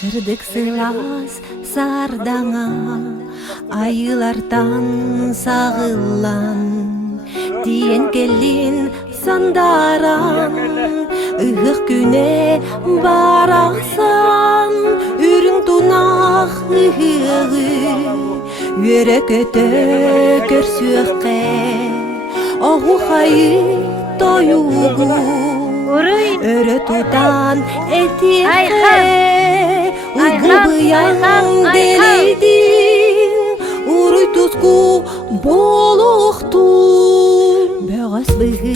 Сырдык сыйлас сардаңа, айылардан сағылан, тиен келин сандаран, ыгық күне барақсан, үрің тунақ ыгығы, өрек өті көрсөққе, оғу қайы тойуғу, өрі тұтан әтеқе, Уйгубыян делейдин, уруй тузку болохту. Бөгөс быгы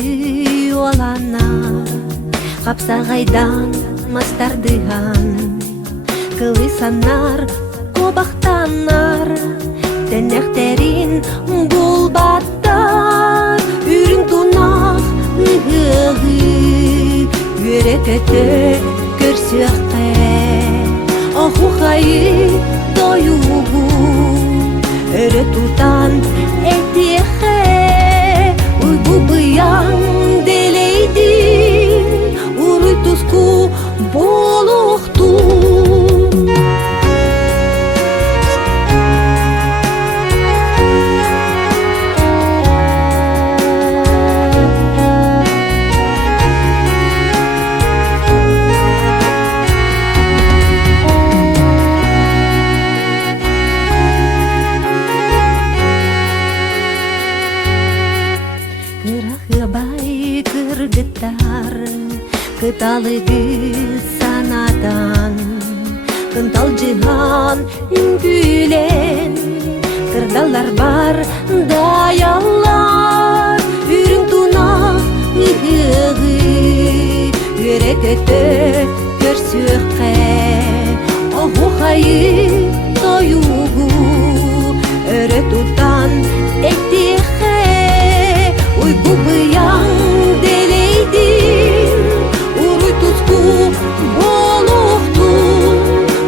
олана, қапсағайдан мастардыған, кылы санар, кобақтанар, тәнәқтерін бұлбаттар, үрін тунақ ұғығы, өрек өті көрсөққе. Оху хайы тойугу, өрі тутан әтеқе, уйгу бұян делейдин, уруй тузку болохту. Кыргыттар, кыталыгы санатан, кынтал жыған күлен, кырдалар бар даялар, үрің туна ыгығы, өрек өті көрсөққе, оғу қайы тойуғу, өрі тутан әтеқе, уйгу бұян делейдин, уруй тузку болохту.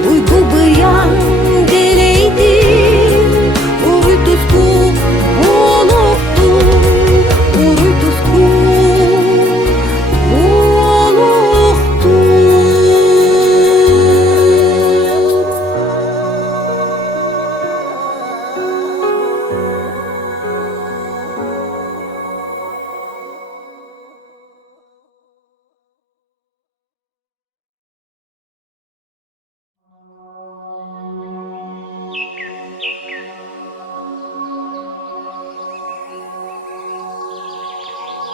Уйгу бұян делейдин, уруй тузку болохту. Уруй тузку болохту.